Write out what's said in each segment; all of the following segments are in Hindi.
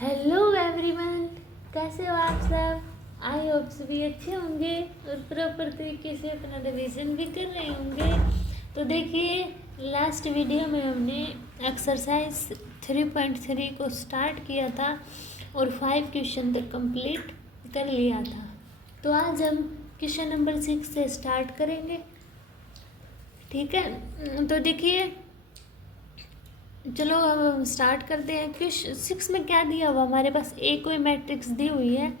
हेलो एवरीवन, कैसे हो आप सब। आई होप सभी अच्छे होंगे और प्रॉपर तरीके से अपना रिवीजन भी कर रहे होंगे। तो देखिए, लास्ट वीडियो में हमने एक्सरसाइज 3.3 को स्टार्ट किया था और 5 क्वेश्चन तक कंप्लीट कर लिया था। तो आज हम क्वेश्चन नंबर 6 से स्टार्ट करेंगे, ठीक है। तो देखिए, चलो अब हम स्टार्ट करते हैं। क्वेश्चन 6 में क्या दिया हुआ, हमारे पास ए कोई मैट्रिक्स दी हुई है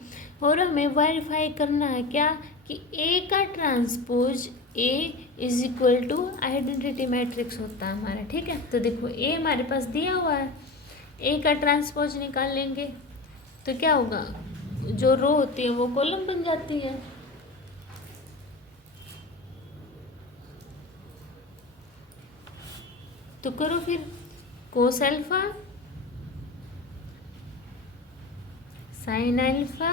और हमें वेरीफाई करना है क्या कि ए का transpose A is equal to identity matrix होता है हमारा, ठीक है। तो देखो, ए हमारे पास दिया हुआ है, ए का ट्रांसपोज निकाल लेंगे तो क्या होगा, जो रो होती है वो कॉलम बन जाती है। तो करो फिर, cos alpha sine alpha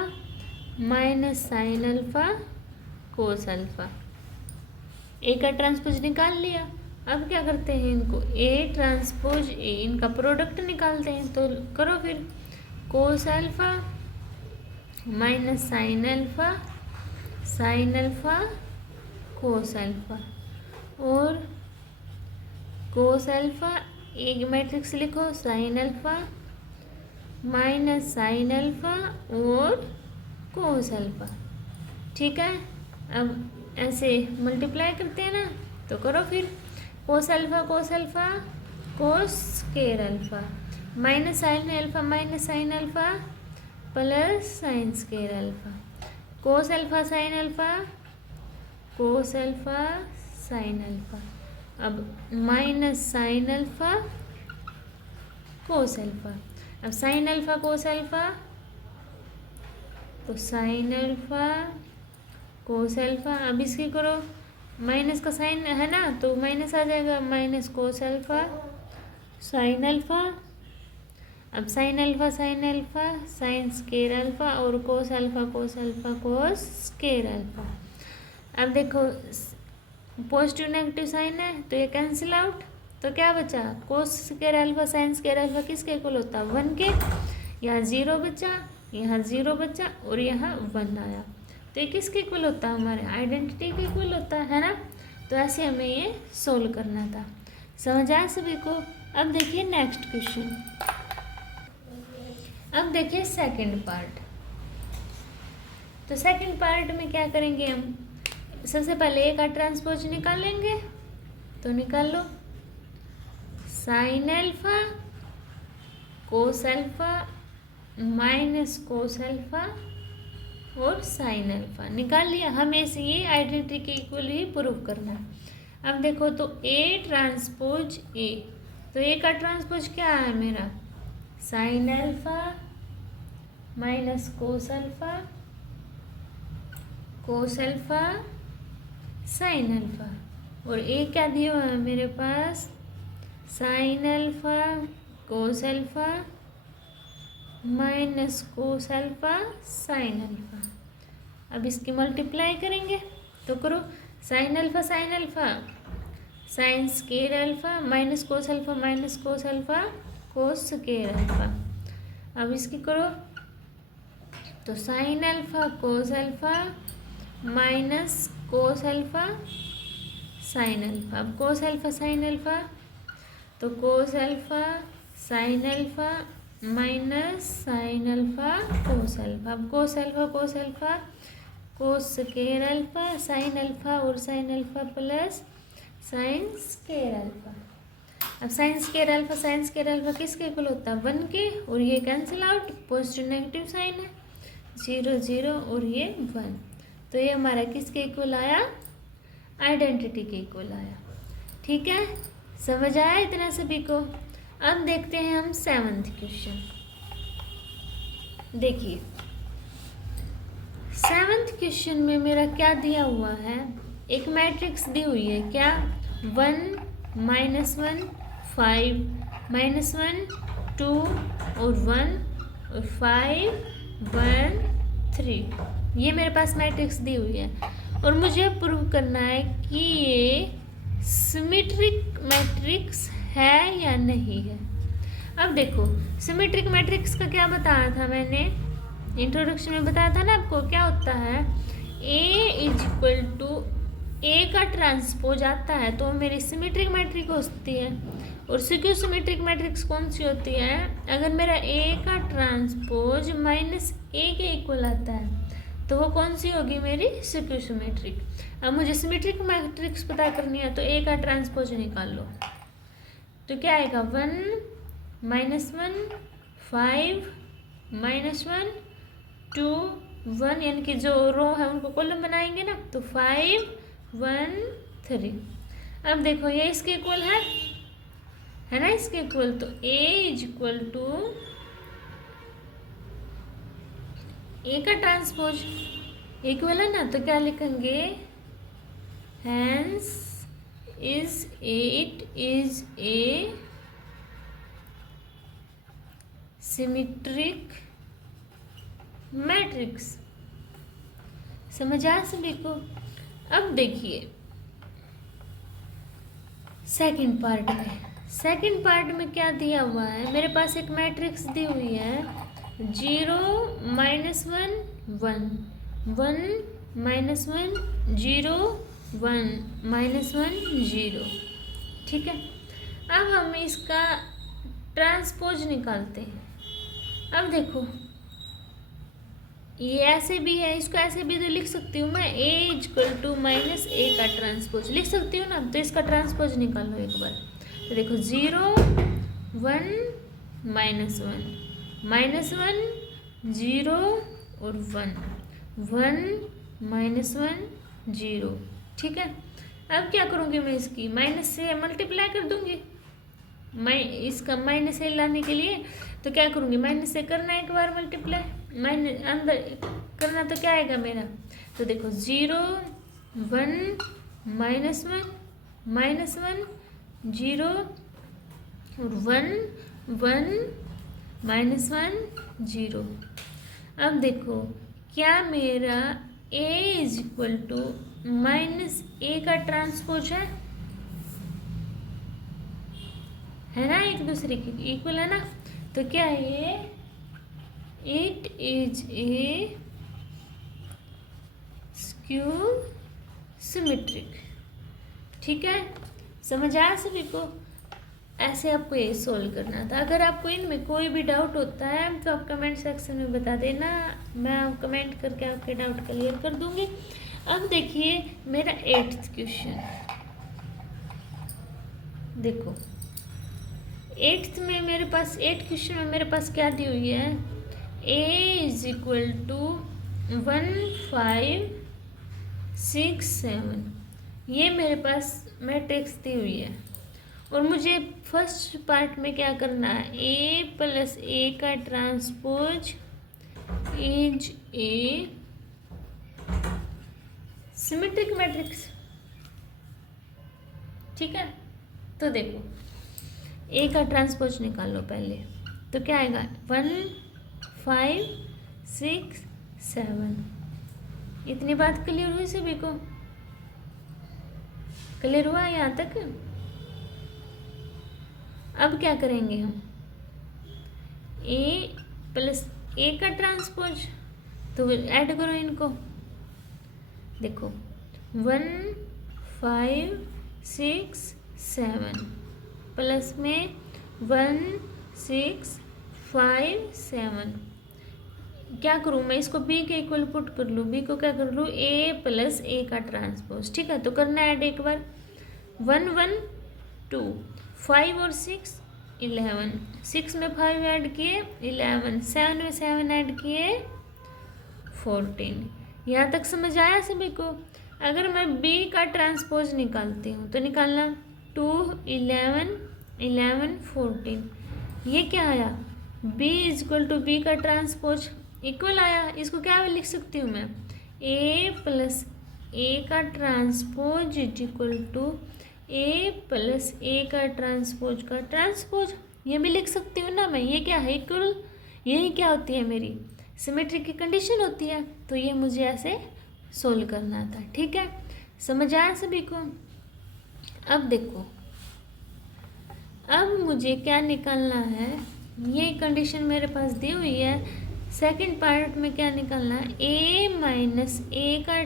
minus sine alpha cos alpha. A का ट्रांसपोज निकाल लिया। अब क्या करते हैं, इनको ए ट्रांसपोज ए, इनका प्रोडक्ट निकालते हैं। तो करो फिर, cos alpha minus sine alpha cos alpha और कोस अल्फा, एक मैट्रिक्स लिखो sign alpha minus sine alpha और कोस अल्फा, ठीक है। अब ऐसे मल्टीप्लाई करते हैं ना, तो करो फिर, cos alpha cos square alpha minus sine alpha plus sine square alpha, cos alpha sine alpha, अब minus sine alpha cos alpha. अब साइन अल्फा कोस अल्फा, तो साइन अल्फा कोस अल्फा। अब इसकी करो, माइनस का साइन है ना, तो माइनस आ जाएगा, minus cos alpha sine alpha. अब sine alpha sine square alpha और cos alpha cos square alpha. अब देखो, पॉजिटिव नेगेटिव साइन है तो ये कैंसिल आउट, तो क्या बचा, कोस square alpha sine square alpha किसके इक्वल होता है, 1 के। यहाँ 0 बचा, यहाँ 0 बचा और यहाँ 1 आया, तो ये किसके इक्वल होता है, हमारे आइडेंटिटी के इक्वल होता है ना। तो ऐसे हमें ये सोल्व करना था। समझ आया सभी को। अब देखिए नेक्स्ट क्वेश्चन। अब देखिए सेकंड पार्ट। तो सेकंड पार्ट में क्या करेंगे हम, सबसे पहले ए का ट्रांसपोज निकालेंगे। तो निकाल लो, sine alpha cos alpha minus cos alpha और साइन अल्फा निकाल लिया। हमें से ये आइडेंटिटी के इक्वल ही प्रूव करना है। अब देखो, तो ए ट्रांसपोज ए, तो ए का ट्रांसपोज क्या है मेरा, sine alpha minus cos alpha sine alpha, और ए क्या दिया हुआ है मेरे पास, sine alpha cos alpha minus cos alpha sine alpha. अब इसकी मल्टीप्लाई करेंगे, तो करो, sine alpha sine square alpha minus cos alpha cos square alpha. अब इसकी करो, तो sine alpha cos alpha minus cos alpha sine alpha. अब कोस अल्फा साइन अल्फा, तो cos alpha sine alpha minus sine alpha cos alpha. अब cos alpha cos square alpha sine alpha और sine alpha plus sine square alpha. अब साइन स्क्वायर अल्फा किसके इक्वल होता है, 1 के, और ये cancel out, positive negative sine है, 0 0 और ये 1, तो ये हमारा किसके इक्वल आया, आइडेंटिटी के इक्वल आया, ठीक है। समझ आया इतना सभी को। अब देखते हैं हम 7th क्वेश्चन। देखिए 7th क्वेश्चन में मेरा क्या दिया हुआ है, एक मैट्रिक्स दी हुई है, क्या, 1 -1 5 -1 2 और 1 और 5 1 3, ये मेरे पास मैट्रिक्स दी हुई है और मुझे प्रूव करना है कि ये सिमेट्रिक मैट्रिक्स है या नहीं है। अब देखो सिमेट्रिक मैट्रिक्स का क्या बताया था मैंने, इंट्रोडक्शन में बताया था ना आपको, क्या होता है A is equal to A का ट्रांसपोज आता है तो मेरी सिमेट्रिक मैट्रिक्स होती है। और सिक्यू सिमेट्रिक मैट्रिक्स कौन सी होती है, अगर मेरा ए का ट्रांसपोज माइनस ए के इक्वल आता है तो वो कौन सी होगी, मेरी सिक्यू सिमेट्रिक। अब मुझे सिमेट्रिक मैट्रिक्स पता करनी है तो ए का ट्रांसपोज निकाल लो, तो क्या आएगा 1 -1 5 -1 2 1, यानी कि जो रो है उनको कॉलम बनाएंगे ना, तो 5 1 3। अब देखो ये इसके इक्वल है ना, इसके इक्वल, तो A is equal to A का ट्रांसपोज इक्वल है ना, तो क्या लिखेंगे, hence it is a symmetric matrix. समझ आया सभी को। अब देखिए सेकंड पार्ट में क्या दिया हुआ है, मेरे पास एक मैट्रिक्स दी हुई है 0 -1 1 1 -1 0 1 -1 0, ठीक है। अब हम इसका ट्रांसपोज निकालते हैं। अब देखो ये ऐसे भी है, इसको ऐसे भी तो लिख सकती हूँ मैं, ए इक्वल टू माइनस ए का ट्रांसपोज लिख सकती हूँ ना, तो इसका ट्रांसपोज निकाल लो एक बार। तो देखो 0 1 -1 -1 0 और 1 1 -1 0, ठीक है। अब क्या करूँगी मैं, इसकी माइनस से मल्टीप्लाई कर दूँगी, इसका माइनस से लाने के लिए तो क्या करूँगी, माइनस से करना एक बार मल्टीप्लाई, माइनस अंदर करना तो क्या आएगा मेरा, तो देखो 0 1 -1 0 और 1 1 -1 0। अब देखो क्या मेरा a is equal to minus A का ट्रांसपोज है ना, एक दूसरे की इक्वल है ना, तो क्या है ये, it is A skew symmetric, ठीक है। समझ आया सभी को। ऐसे आपको ये सोल्व करना था। अगर आपको इनमें कोई भी डाउट होता है तो आप कमेंट सेक्शन में बता देना, मैं कमेंट करके आपके डाउट क्लियर कर दूंगी। अब देखिए मेरा 8th क्वेश्चन, देखो 8th में मेरे पास 8 क्वेश्चन में मेरे पास क्या दी हुई है, a इज इक्वल टू 1 5 6 7, ये मेरे पास मैट्रिक्स दी हुई है। और मुझे फर्स्ट पार्ट में क्या करना है, a प्लस ए का transpose is a symmetric matrix, ठीक है। तो देखो ए का ट्रांसपोज निकाल लो पहले, तो क्या आएगा 1 5 6 7। इतनी बात क्लियर हुई सभी को, क्लियर हुआ यहाँ तक। अब क्या करेंगे हम, ए प्लस ए का ट्रांसपोज, तो ऐड करो इनको, देखो 1 5 6 7 प्लस में 1 6 5 7, क्या करूँ मैं, इसको b के इक्वल पुट कर लूँ, b को क्या कर लूँ, a प्लस ए का ट्रांसपोज, ठीक है। तो करना ऐड एक बार, 1 1 2 5 और 6 11, 6 में 5 ऐड किए 11, 7 में 7 ऐड किए 14। यहाँ तक समझ आया सभी को। अगर मैं b का ट्रांसपोज निकालती हूँ तो निकालना 2 11 11 14, ये क्या आया, b इक्वल टू बी का ट्रांसपोज इक्वल आया। इसको क्या लिख सकती हूँ मैं, a प्लस ए का transpose equal to a plus A का ट्रांसपोज का ट्रांसपोज, ये भी लिख सकती हूँ ना मैं। ये क्या है, इक्वल, यही क्या होती है, मेरी सिमेट्रिक की कंडीशन होती है। तो ये मुझे ऐसे सोल्व करना था, ठीक है। समझ आया सभी को। अब देखो अब मुझे क्या निकालना है, ये कंडीशन मेरे पास दी हुई है। सेकंड पार्ट में क्या निकालना है, ए माइनस ए का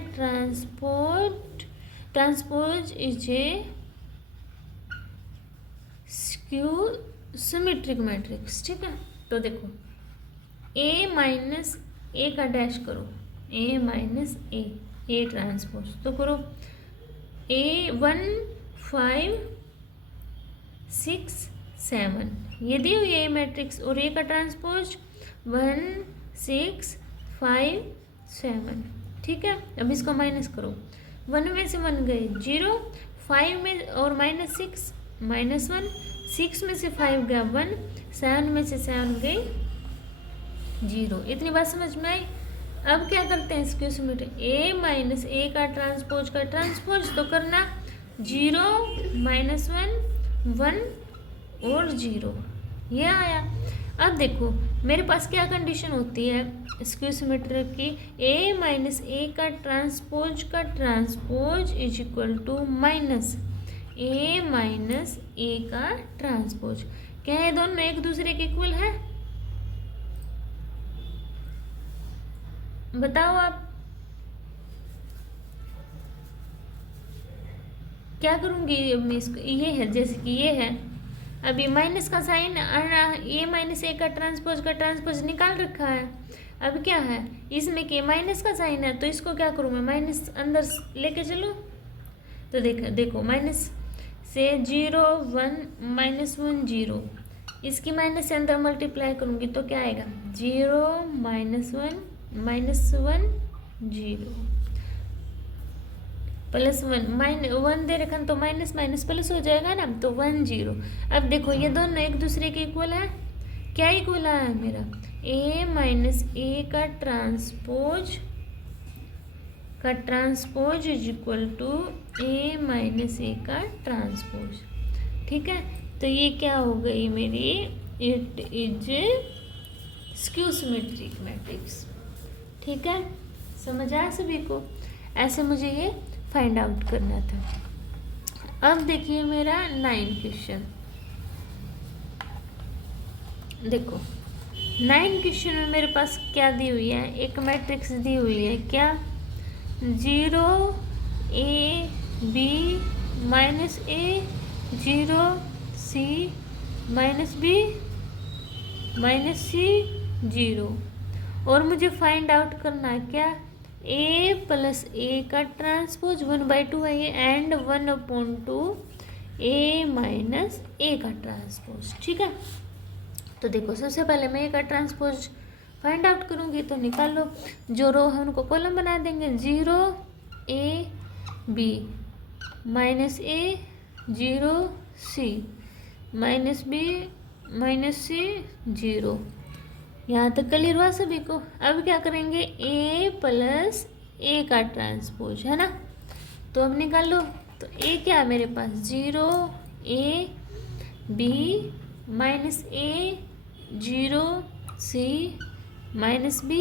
transpose is A skew symmetric matrix. ठीक है, तो देखो ए माइनस ए का डैश करो, ए माइनस ए ट्रांसपोज तो करो ए 1 5 6 7, ये दी हुई है मैट्रिक्स, और ए का ट्रांसपोज 1 6 5 7। ठीक है, अब इसको माइनस करो, 1 में से 1 गए 0, 5 में और माइनस 6 -1, 6 में से 5 गया 1, 7 में से 7 गए 0। इतनी बात समझ में आई। अब क्या करते हैं skew symmetric, A minus A का ट्रांसपोज तो करना 0 -1 1 और 0, ये आया। अब देखो मेरे पास क्या कंडीशन होती है स्क्यू सिमेट्रिक की, ए माइनस ए का transpose is equal to minus A minus A का ट्रांसपोज। क्या है, दोनों एक दूसरे के इक्वल है? बताओ आप। क्या करूंगी अब मैं इसको, ये है जैसे कि ये है, अभी माइनस का साइन ए माइनस ए का ट्रांसपोज निकाल रखा है। अब क्या है इसमें कि माइनस का साइन है, तो इसको क्या करूँ मैं, माइनस अंदर लेके चलो। तो देखो माइनस से 0 1 -1 0, इसकी माइनस से अंदर मल्टीप्लाई करूँगी तो क्या आएगा 0 -1 0 +1 -1 दे रखा तो माइनस माइनस प्लस हो जाएगा ना, तो 1 0। अब देखो ये दोनों एक दूसरे के इक्वल है। क्या इक्वल है मेरा, ए माइनस ए का transpose is equal to A minus A का ट्रांसपोज। ठीक है, तो ये क्या हो गई मेरी, it is skew symmetric matrix. ठीक है, समझ आया सभी को? ऐसे मुझे ये फाइंड आउट करना था। अब देखिए मेरा 9 क्वेश्चन, देखो 9 क्वेश्चन में मेरे पास क्या दी हुई है, एक मैट्रिक्स दी हुई है, क्या 0 A B -A 0 C -B -C 0, और मुझे फाइंड आउट करना है क्या, a प्लस ए का ट्रांसपोज 1/2 है ये, एंड 1/2 a माइनस ए का ट्रांसपोज। ठीक है, तो देखो सबसे पहले मैं ए का ट्रांसपोज फाइंड आउट करूँगी, तो निकाल लो। जो रो है उनको कॉलम बना देंगे, 0 A B -A 0 C -B -C 0। यहाँ तक क्लियर हुआ सभी को? अब क्या करेंगे, a प्लस ए का ट्रांसपोज है ना, तो अब निकाल लो। तो a क्या है मेरे पास, 0 A B -A 0 C -B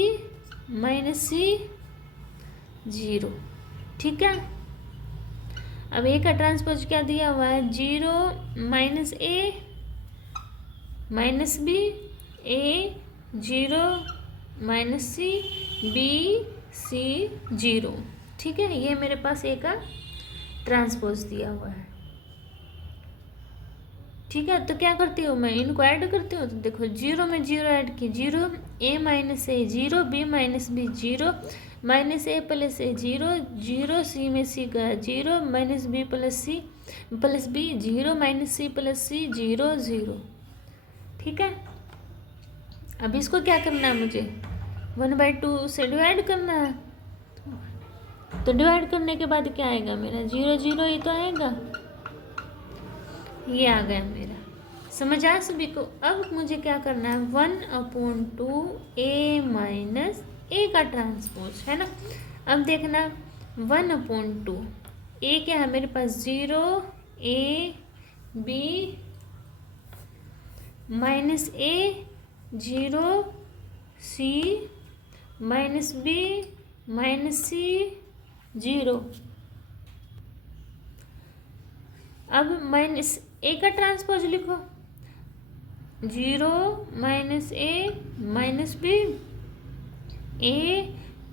-C 0। ठीक है, अब a का ट्रांसपोज क्या दिया हुआ है, 0 -A -B A 0 -C B C 0। ठीक है, ये मेरे पास ए का ट्रांसपोज दिया हुआ है। ठीक है, तो क्या करती हूँ मैं, इनको ऐड करती हूँ। तो देखो 0 में 0 ऐड की, 0 A -A 0 B -B 0 -A + A 0 0 C में C गया 0 -B + B 0 -C + C 0 0। ठीक है, अब इसको क्या करना है मुझे, 1/2 से डिवाइड करना है। तो डिवाइड करने के बाद क्या आएगा मेरा, 0 0 ही तो आएगा, ये आ गया मेरा। समझ आया सभी को? अब मुझे क्या करना है, 1/2 A माइनस ए का ट्रांसपोज है ना। अब देखना 1/2 ए क्या है मेरे पास, 0 A B -A 0 C -B -C 0। अब माइनस ए का ट्रांसपोज लिखो, 0 minus A minus B, A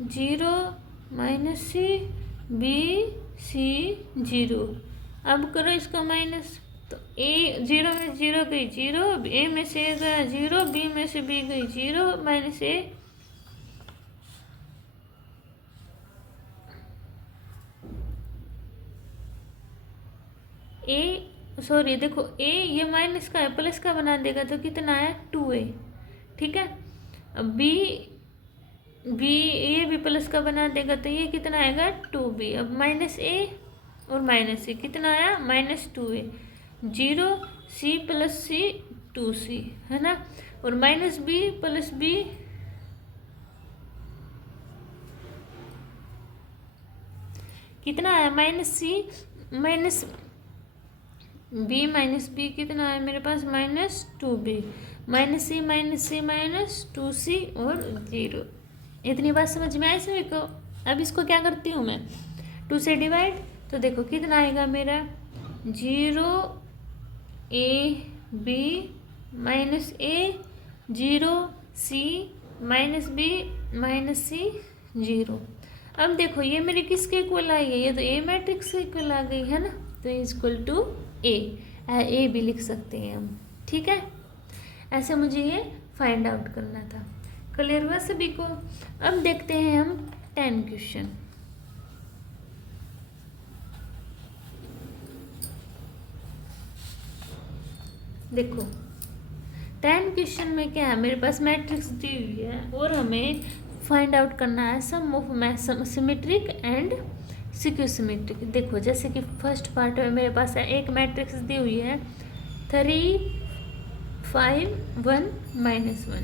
0 minus C, B C 0। अब करो इसका माइनस, तो ए 0 में 0 गई 0, ए में से ए गया 0, बी में से बी गई 0 माइनस ए सॉरी देखो ए ये माइनस का है प्लस का बना देगा तो कितना है 2a। ठीक है, अब बी ये भी प्लस का बना देगा तो ये कितना आएगा 2b। अब माइनस ए और माइनस सी कितना आया -2a, 0 सी प्लस सी 2c है ना, और माइनस बी प्लस बी कितना आया -c minus B minus B कितना है मेरे पास -2b, -c -2c और 0। इतनी बात समझ में आई सभी को। अब इसको क्या करती हूँ मैं 2 से डिवाइड, तो देखो कितना आएगा मेरा 0 a b -a 0 c -b -c 0। अब देखो ये मेरी किसके इक्वल आई है, ये तो ए मैट्रिक्स के इक्वल आ गई है ना, तो इक्वल टू ए भी लिख सकते हैं हम। ठीक है, ऐसे मुझे ये फाइंड आउट करना था। क्लियर हुआ सभी को। अब देखते हैं हम 10 क्वेश्चन। देखो 10 क्वेश्चन में क्या है, मेरे पास मैट्रिक्स दी हुई है और हमें फाइंड आउट करना है सम ऑफ सिमेट्रिक एंड सिक्योसिमेट्रिक। देखो जैसे कि फर्स्ट पार्ट में मेरे पास एक मैट्रिक्स दी हुई है 3 5 1 -1,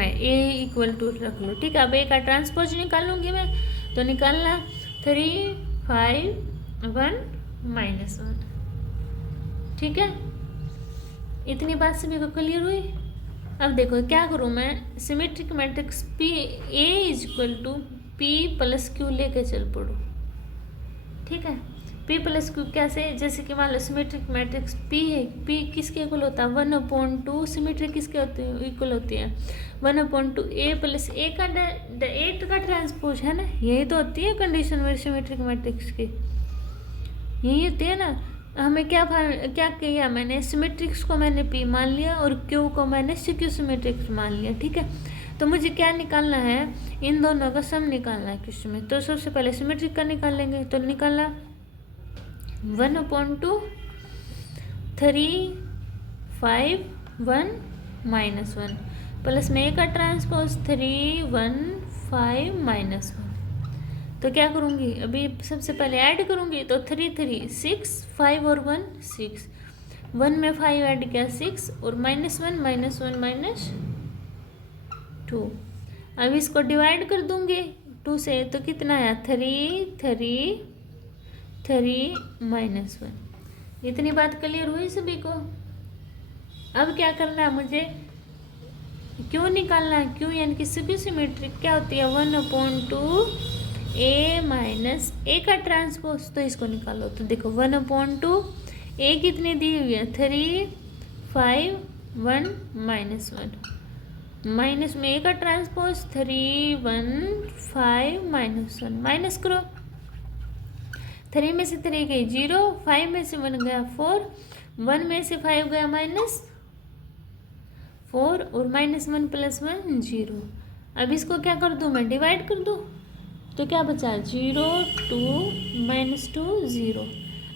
ए इक्वल टू रख लो। ठीक है, अब ए का ट्रांसपोज निकालूंगी मैं, तो निकालना 3 5 1 -1। ठीक है, इतनी बात सभी को क्लियर हुई। अब देखो क्या करूँ मैं, symmetric matrix P A is equal to P plus Q लेके चल पड़ो। ठीक है, पी प्लस क्यू कैसे, जैसे कि मान लो सिमेट्रिक मैट्रिक्स पी है, पी किसके इक्वल होता है 1/2, सिमेट्रिक किसके होते हैं इक्वल होती है 1/2 ए प्लस ए का ट्रांसपोज है ना, यही तो होती है कंडीशन में सिमेट्रिक मैट्रिक्स की, यही होती है ना। हमें क्या किया मैंने, सिमेट्रिक्स को मैंने पी मान लिया और क्यू को मैंने सिक्यू सिमेट्रिक्स मान लिया। ठीक है, तो मुझे क्या निकालना है, इन दोनों का सम निकालना है क्वेश्चन में। तो सबसे पहले सिमेट्रिक का निकाल लेंगे, तो निकालना 1/2 3 5 1 -1 प्लस में ए का ट्रांसपोज 3 1 5 -1। तो क्या करूँगी, अभी सबसे पहले ऐड करूँगी, तो 3 3 6 5 और 1 6, 1 में 5 ऐड किया 6 और -1 -2। अब इसको डिवाइड कर दूँगी 2 से, तो कितना आया 3 3 3 -1। इतनी बात क्लियर हुई सभी को। अब क्या करना है मुझे, क्यों निकालना है, क्यों यानी कि सिक्यू सिमेट्रिक क्या होती है 1/2 ए माइनस ए का ट्रांसपोज, तो इसको निकालो। तो देखो 1/2 ए कितनी दी हुई है 3 5 1 -1 माइनस में ए का ट्रांसपोज 3 1 5 -1, माइनस करो 3 में से 3 गई 0, 5 में से 1 गया 4, 1 में से 5 गया -4 और -1 + 1 0। अब इसको क्या कर दूँ मैं, डिवाइड कर दूँ, तो क्या बचा 0 2 -2 0।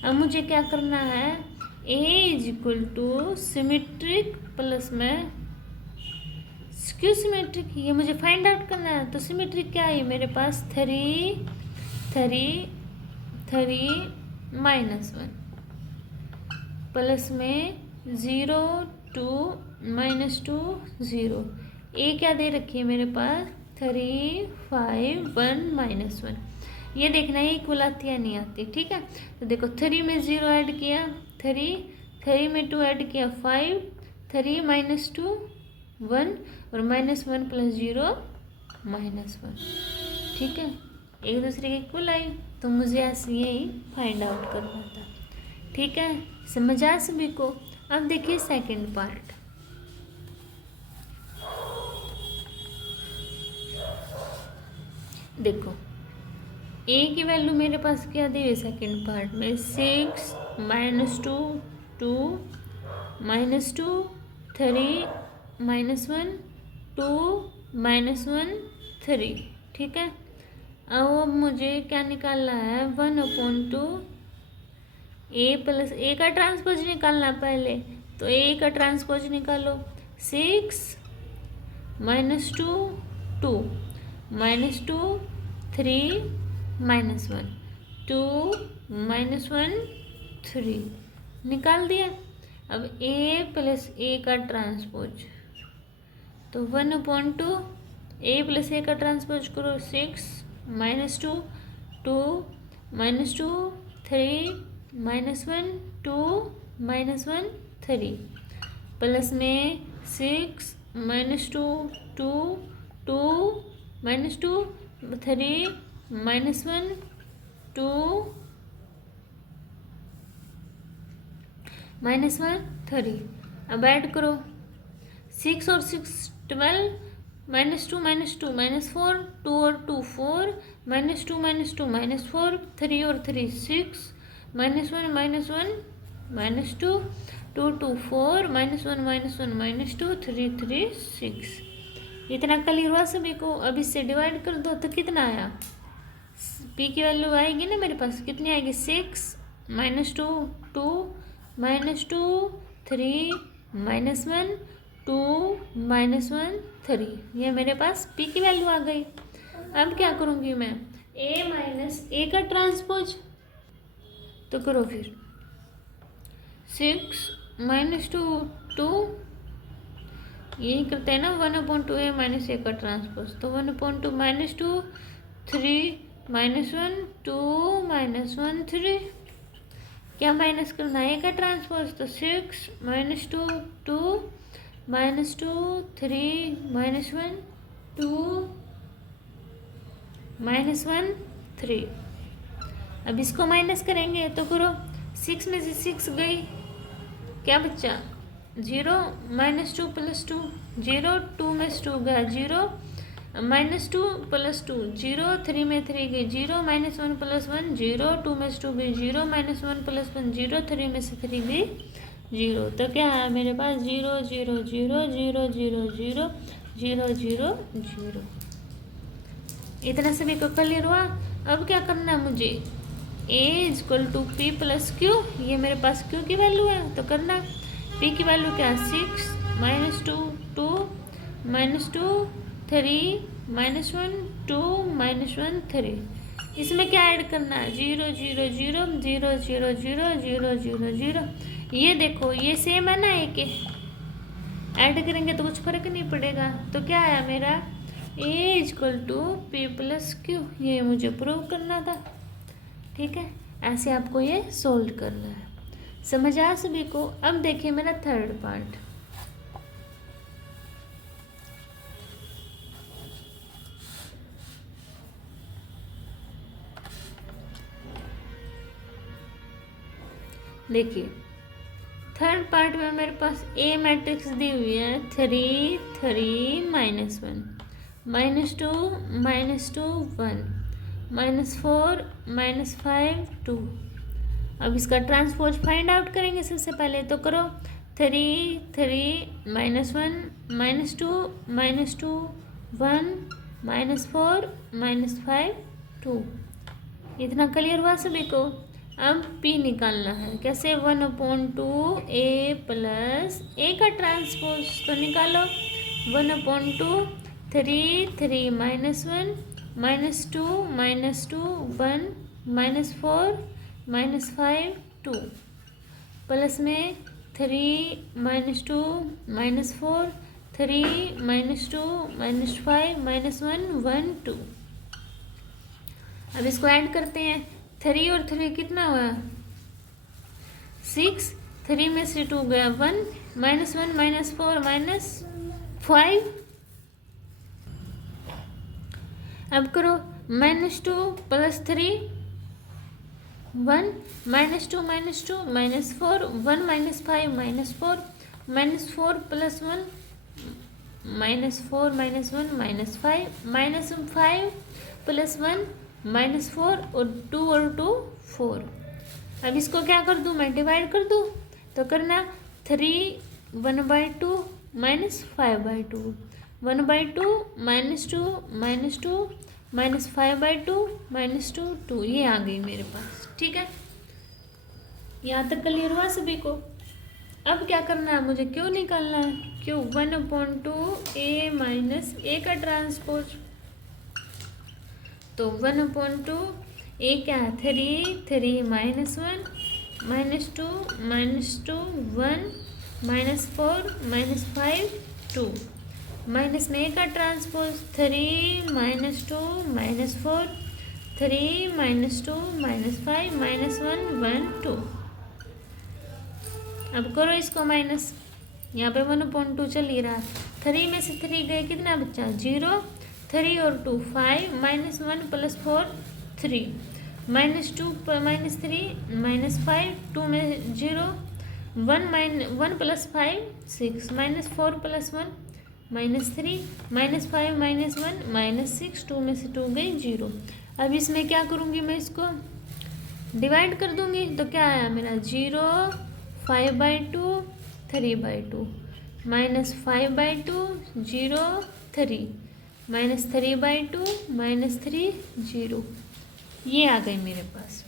अब मुझे क्या करना है, A is equal to symmetric plus में स्क्यू सिमेट्रिक, ये मुझे फाइंड आउट करना है। तो सिमेट्रिक क्या है मेरे पास 3 3 3 -1 प्लस में 0 2 -2 0। ए क्या दे रखी है मेरे पास 3 5 1 -1। ये देखना है इक्वल आती है नहीं आती। ठीक है, तो देखो 3 में 0 ऐड किया 3 में 2 ऐड किया 5, 3 -2 1 और -1 + 0 -1। ठीक है, एक दूसरे के इक्वल आई, तो मुझे ऐसे यही फाइंड आउट करना था। ठीक है, समझ आया सभी को। अब देखिए सेकंड पार्ट। देखो ए की वैल्यू मेरे पास क्या दी है सेकंड पार्ट में, 6 -2 2 -2 3 -1 2 -1 3, ठीक है। अब मुझे क्या निकालना है, 1/2 ए प्लस ए का ट्रांसपोज निकालना पहले, तो ए का ट्रांसपोज निकालो। 6 -2 2 -2 3 -1 2 -1 3 निकाल दिया। अब ए प्लस ए का ट्रांसपोज, तो 1/2 ए प्लस ए का ट्रांसपोज करो, 6 -2 2 -2 3 -1 2 -1 3 प्लस में 6 -2 2 2 -2 3 -1 2 -1 3। अब ऐड करो, 6 और 6 12 -2 -2 -4 2 और 2 4 -2 -2 -4 3 और 3 6 -1 -1 -2 2 2 4 -1 -1 -2 3 3 6। इतना क्लियर हुआ सभी को। अब इससे डिवाइड कर दो तो कितना आया, पी की वैल्यू आएगी ना मेरे पास, कितनी आएगी, 6 -2 2 -2 3 -1 2 -1 3, ये मेरे पास पी की वैल्यू आ गई। अब क्या करूँगी मैं, ए माइनस ए का ट्रांसपोज, तो करो फिर 6 -2 2, यही करते हैं ना, 1/2 ए माइनस ए का ट्रांसपोज, तो 1/2 -2 3 -1 2 -1 3, क्या माइनस करना है, ए का ट्रांसपोज, तो 6 -2 2 -2 3 -1 2 -1 3। अब इसको माइनस करेंगे, तो करो, 6 में से 6 गई, क्या बच्चा 0 -2 + 2 0 2 में से 2 गया 0 -2 + 2 0 3 में 3 गई 0 -1 + 1 0 2 में से 2 गई 0 -1 + 1 0 3 में से 3 गई 0। तो क्या है मेरे पास 0 0 0 0 0 0 0 0 0। इतना सभी को क्लियर हुआ। अब क्या करना है मुझे, A = P + Q, ये मेरे पास Q की वैल्यू है, तो करना P की वैल्यू क्या है, 6 -2 2 -2 3 -1 2 -1 3। इसमें क्या ऐड करना है, 0 0 0 0 0 0 0 0 0। ये देखो ये सेम है ना, एक ऐड करेंगे तो कुछ फर्क नहीं पड़ेगा। तो क्या आया मेरा, A = P + Q, ये मुझे प्रूव करना था, ठीक है। ऐसे आपको ये सोल्व करना है, समझ आया सभी को। अब देखिए मेरा थर्ड पार्ट। देखिए थर्ड पार्ट में मेरे पास ए मैट्रिक्स दी हुई है, 3 3 -1 -2 -2 1 -4 -5 2। अब इसका ट्रांसपोज फाइंड आउट करेंगे सबसे पहले, तो करो 3 3 -1 -2 -2 1 -4 -5 2। इतना क्लियर हुआ सभी को। अब P निकालना है, कैसे, 1/2 A प्लस A का ट्रांसपोज, तो निकालो 1/2 3 3 -1 -2 -2 1 -4 -5 2 प्लस में 3 -2 -4 3 -2 -5 -1 1 2। अब इसको ऐड करते हैं, 3 और 3 कितना हुआ, 6 3 में से 2 गया 1 -1 -4 -5। अब करो -2 + 3 1 -2 -4 1 -5 -4 -4 + 1 -4 -1 -5 -5 + 1 -4 और 2 और 2 4। अब इसको क्या कर दूँ मैं, डिवाइड कर दूँ। तो करना 3 1/2 -5/2 1/2 -2 -2 -5/2 -2 2, ये आ गई मेरे पास। ठीक है, यहाँ तक क्लियर हुआ सभी को। अब क्या करना है मुझे, क्यों निकालना है, क्यों 1/2 A माइनस A का ट्रांसपोज। तो 1/2 A क्या है 3 3 -1 -2 -2 1 -4 -5 2 माइनस में A का ट्रांसपोज 3 -2 -4 3 -2 -5 -1 1 2। अब करो इसको माइनस, यहाँ पे 1/2 चल ही रहा है। 3 में से 3 गए, कितना बचा 0 3 और 2 5 -1 + 4 3 -2 -3 -5 2 में 0 1 + 5 6 -4 + 1 -3 -5 -1 -6 2 में से 2 गई 0। अब इसमें क्या करूँगी मैं, इसको डिवाइड कर दूँगी। तो क्या आया मेरा 0 5/2 3/2 -5/2 0 3 -3/2 -3 0, ये आ गई मेरे पास।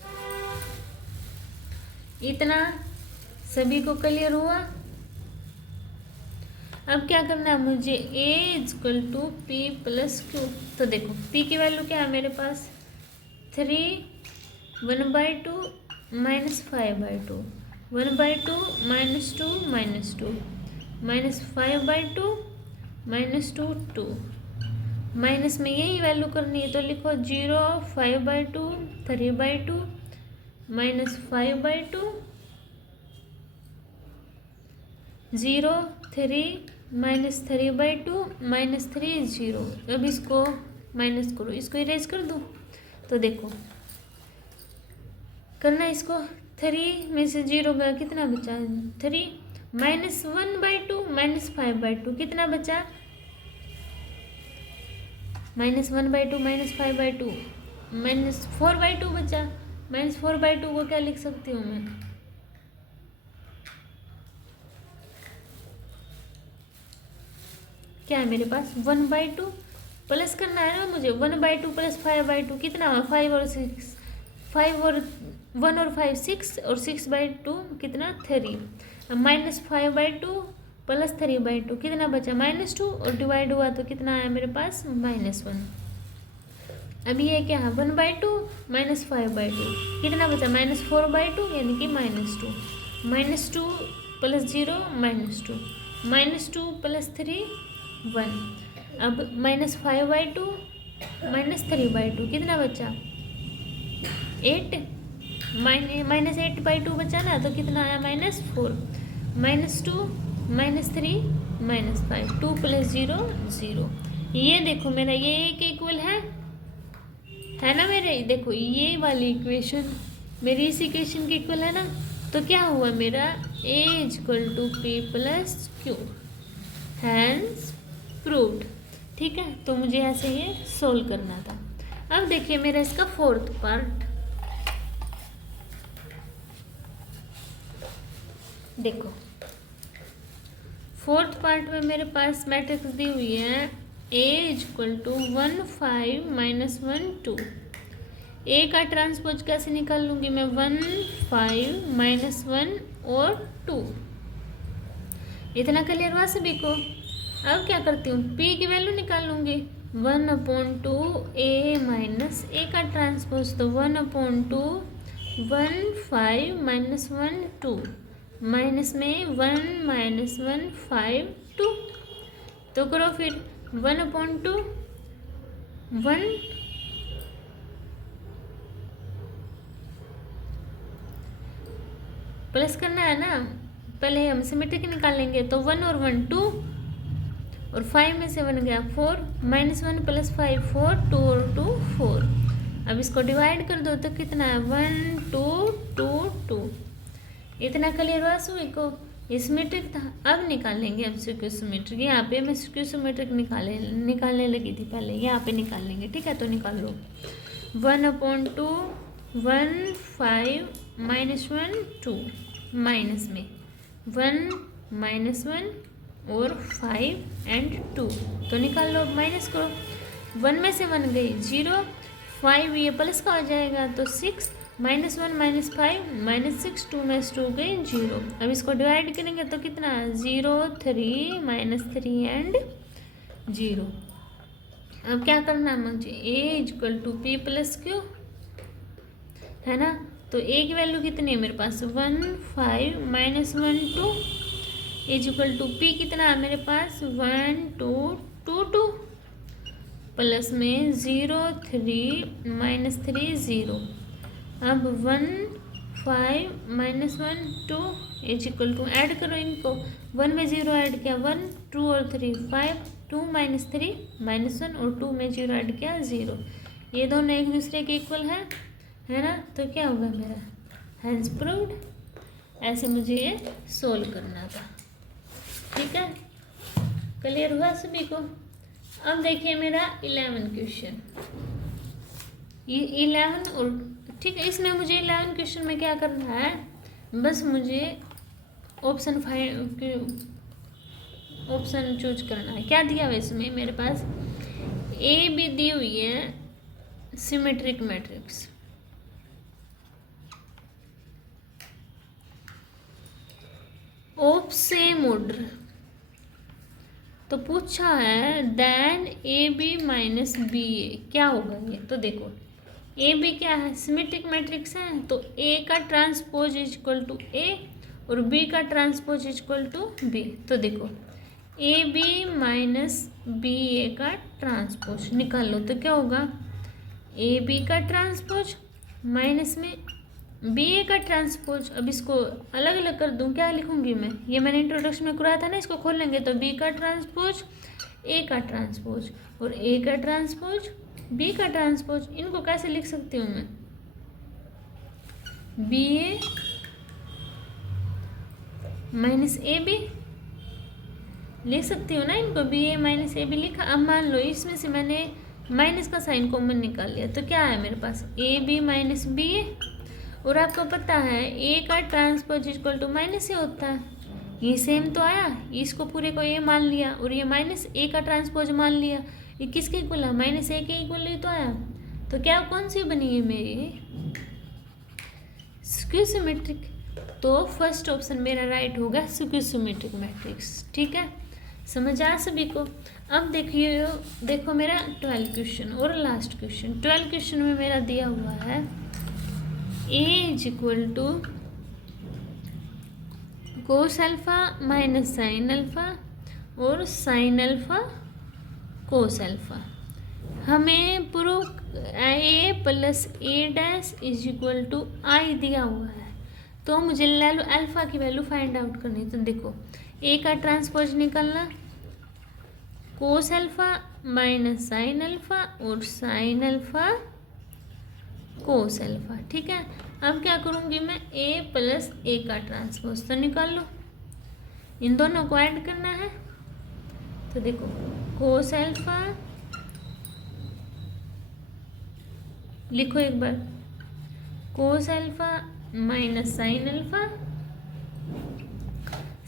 इतना सभी को क्लियर हुआ। अब क्या करना है मुझे, A = P + Q। तो देखो P की वैल्यू क्या है मेरे पास 3 1/2 -5/2 1/2 -2 -2 -5/2 -2 2 माइनस में यही वैल्यू करनी है। तो लिखो 0 5/2 3/2 -5/2 0 3 -3/2 -3 0। अब इसको माइनस करो, इसको इरेज कर दो। तो देखो करना इसको, 3 में से 0 गया, कितना बचा 3 -1/2 -5/2 कितना बचा -1/2 -5/2 -4/2 बचा। -4/2 को क्या लिख सकती हूँ मैं, क्या है मेरे पास 1/2 प्लस करना है ना मुझे 1/2 + 5/2 कितना हुआ 5 और 6 5 और 1 और 5 6 और 6/2 कितना 3 -5/2 + 3/2 कितना बचा -2 और डिवाइड हुआ तो कितना आया मेरे पास -1। अब ये क्या है 1/2 -5/2 कितना बचा -4/2 यानी कि -2 -2 + 0 -2 -2 + 3 1। अब -5/2 -3/2 कितना बचा 8 -8/2 बचा ना, तो कितना आया -4 -2 -3 -5 2 + 0 0। ये देखो मेरा ये एक इक्वल है ना मेरे, देखो ये वाली इक्वेशन मेरी इस इक्वेशन की इक्वल है ना। तो क्या हुआ मेरा A = P + Q, hence proved. ठीक है, तो मुझे ऐसे ये सोल्व करना था। अब देखिए मेरा इसका 4th पार्ट, देखो 4th पार्ट में मेरे पास मैट्रिक्स दी हुई है A = 1 5 -1 2। A का ट्रांसपोज कैसे निकाल लूँगी मैं 1 5 -1 और 2। इतना क्लियर हुआ सभी को। अब क्या करती हूँ P की वैल्यू निकाल लूँगी 1/2 A माइनस A का ट्रांसपोज। तो 1/2 1 5 -1 2 माइनस में 1 -1 5 2। तो करो फिर 1/2 1 प्लस करना है ना, पहले हम सिमेट्रिक निकालेंगे। तो 1 और 1 2 और 5 में से 1 गया 4 -1 + 5 4 2 और 2 4। अब इसको डिवाइड कर दो तो कितना है 1 2 2 2। इतना क्लियर हुआ सभी को। सिमेट्रिक था, अब निकालेंगे अब सिक्योसिमेट्रिक। यहाँ पे मैं सिक्योसिमेट्रिक निकालने लगी थी पहले, यहाँ पे निकाल लेंगे। ठीक है, तो निकाल लो 1/2 1 5 -1 2 माइनस में 1 -1 और 5 and 2, तो निकाल लो, माइनस करो। 1 में से 1 गई 0, 5 ये प्लस का हो जाएगा तो 6 -1 -5 -6 2 में 2 गई 0। अब इसको डिवाइड करेंगे तो कितना 0 3 -3 एंड 0। अब क्या करना है मुझे a = p + q है ना। तो a की वैल्यू कितनी है मेरे पास 1 5 -1 2 = p कितना है मेरे पास 1 2 2 2 प्लस में 0 3 -3 0। अब 1 5 -1 2 = ऐड करो इनको, 1 में 0 ऐड किया 1 2 और 3 5 2 -3 -1 और 2 में 0 ऐड किया 0। ये दोनों एक दूसरे के इक्वल है ना। तो क्या होगा मेरा हैंस प्रूव्ड। ऐसे मुझे ये सोल्व करना था। ठीक है, क्लियर हुआ सभी को। अब देखिए मेरा 11 क्वेश्चन, ये 11 और ठीक है, इसमें मुझे 11 क्वेश्चन में क्या करना है, बस मुझे ऑप्शन चूज करना है। क्या दिया हुआ इसमें मेरे पास ए बी दी हुई है symmetric matrix, of same order, तो पूछा है then A B minus B A क्या होगा ये। तो देखो ए बी क्या है सिमेट्रिक मैट्रिक्स है, तो ए का ट्रांसपोज = ए और बी का ट्रांसपोज = बी। तो देखो ए बी माइनस बी ए का ट्रांसपोज निकाल लो तो क्या होगा ए बी का ट्रांसपोज माइनस में बी ए का ट्रांसपोज। अब इसको अलग अलग कर दूं, क्या लिखूंगी मैं, ये मैंने इंट्रोडक्शन में कराया था ना, इसको खोल लेंगे तो बी का ट्रांसपोज ए का ट्रांसपोज और ए का ट्रांसपोज बी का ट्रांसपोज। इनको कैसे लिख सकती हूँ मैं, B A minus A B लिख सकती हूँ ना इनको, B A minus A B लिखा। अब मान लो इसमें से मैंने माइनस का साइन कॉमन निकाल लिया तो क्या है मेरे पास ए बी माइनस बी ए, और आपको पता है ए का ट्रांसपोज = माइनस ए होता है, ये सेम तो आया, इसको पूरे को ए मान लिया और ये माइनस ए का ट्रांसपोज मान लिया, ये किसके इक्वल है माइनस ए के इक्वल ही तो आया। तो क्या कौन सी बनी है मेरी स्क्यू सिमेट्रिक, तो फर्स्ट ऑप्शन मेरा राइट होगा स्क्यू सिमेट्रिक मैट्रिक्स। ठीक है, समझ आ सभी को। अब देखिए देखो मेरा 12 क्वेश्चन और लास्ट क्वेश्चन। 12 क्वेश्चन में मेरा दिया हुआ है ए = कोस अल्फा माइनस साइन अल्फा और साइन अल्फा कोस अल्फा। हमें प्रूफ ए प्लस ए डैश = आई दिया हुआ है, तो मुझे अल्फा की वैल्यू फाइंड आउट करनी। तो देखो ए का ट्रांसपोज निकालना कोस अल्फा माइनस साइन अल्फा और साइन अल्फा कोस अल्फा। ठीक है, अब क्या करूँगी मैं ए प्लस ए का ट्रांसपोज तो निकाल लो, इन दोनों को ऐड करना है। तो देखो कोस अल्फा लिखो एक बार, cos alpha minus sine alpha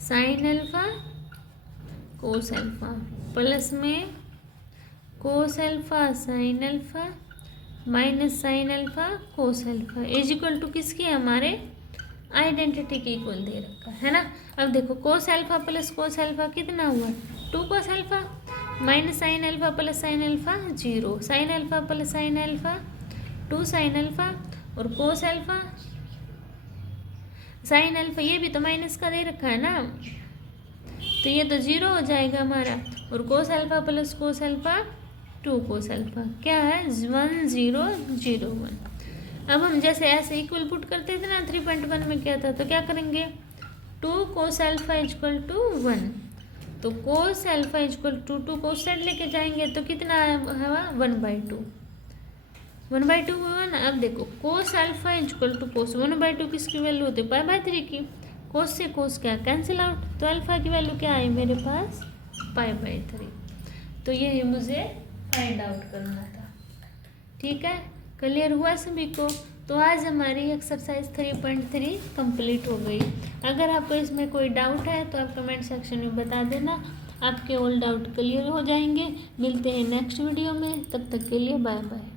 sine alpha cos alpha plus में cos alpha sine alpha minus sine alpha cos alpha = किसकी है हमारे आइडेंटिटी के इक्वल दे रखा है ना। अब देखो कोस अल्फा प्लस कोस अल्फा कितना हुआ 2 कोस alpha minus sine alpha plus sine alpha 0, sign alpha plus sine alpha 2 sign alpha और कोस अल्फा साइन अल्फा, ये भी तो माइनस का दे रखा है ना, तो ये तो 0 हो जाएगा हमारा, और cos alpha plus cos alpha 2 cos alpha क्या है 1 0 0 1। अब हम जैसे ऐसे इक्वल पुट करते थे ना 3.1 में क्या था, तो क्या करेंगे 2 कोस अल्फा = 1, तो कोस अल्फा = 2 को उस साइड लेके जाएंगे तो कितना हुआ 1/2 1/2 हुआ ना। अब देखो कोस अल्फा इक्वल टू कोस 1/2 किसकी वैल्यू होती है π/3 की। कोस से कोस क्या कैंसिल आउट, तो अल्फा की वैल्यू क्या आई मेरे पास π/3। तो ये मुझे फाइंड आउट करना था। ठीक है, क्लियर हुआ सभी को। तो आज हमारी एक्सरसाइज 3.3 कंप्लीट हो गई। अगर आपको इसमें कोई डाउट है तो आप कमेंट सेक्शन में बता देना, आपके ऑल डाउट क्लियर हो जाएंगे। मिलते हैं नेक्स्ट वीडियो में, तब तक के लिए बाय बाय।